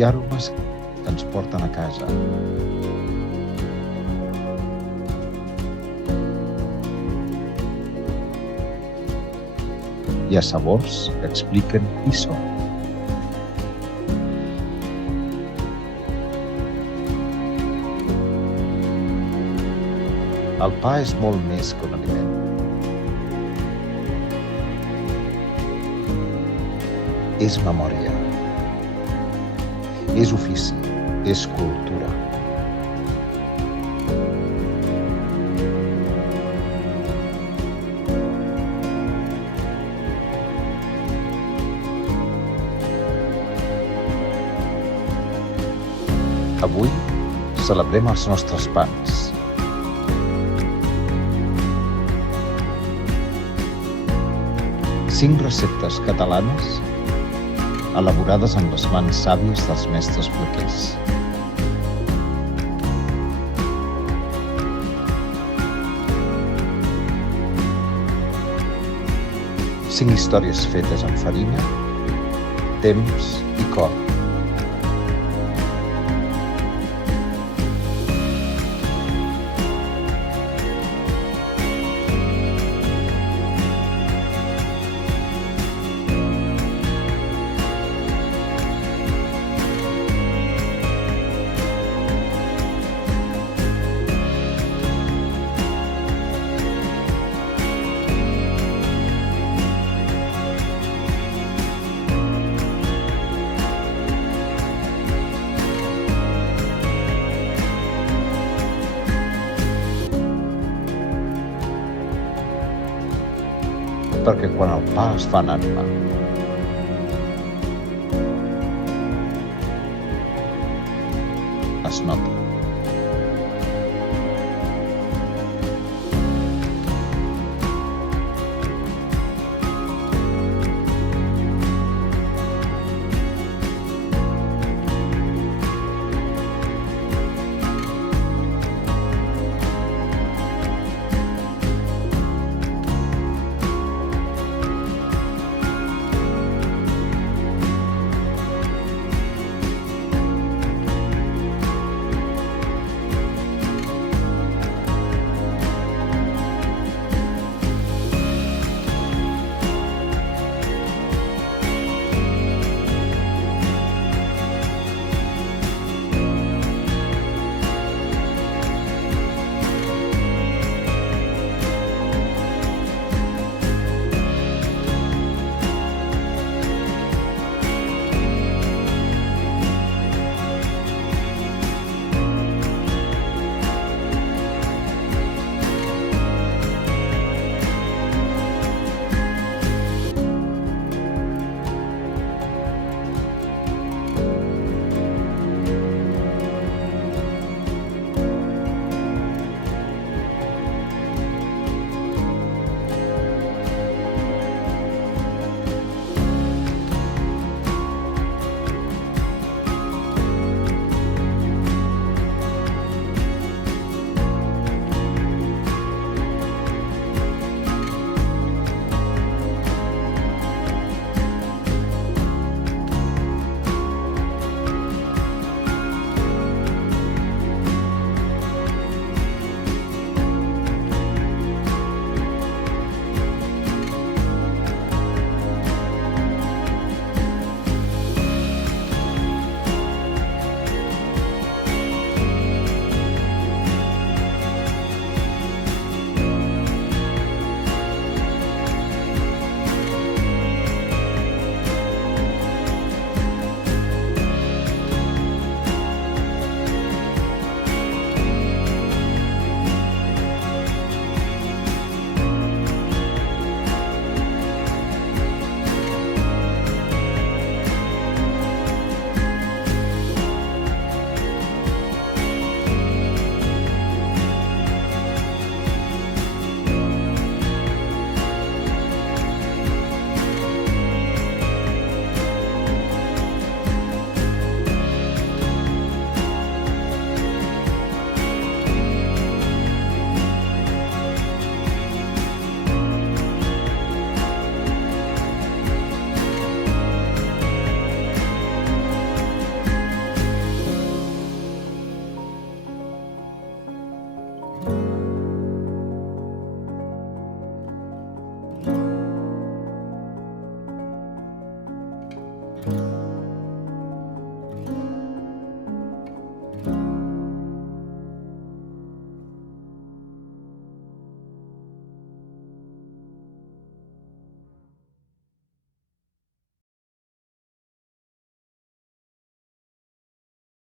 Hi ha aromes que ens porten a casa. Hi ha sabors que expliquen qui som. El pa és molt més que un aliment. És memòria. És ofici. És cultura. Avui celebrem els nostres pans. Cinc receptes catalanes elaborades amb les mans sàvies dels mestres flequers. Cinc històries fetes amb farina, temps i cor. Perquè quan el pa es fa nanna, es nota.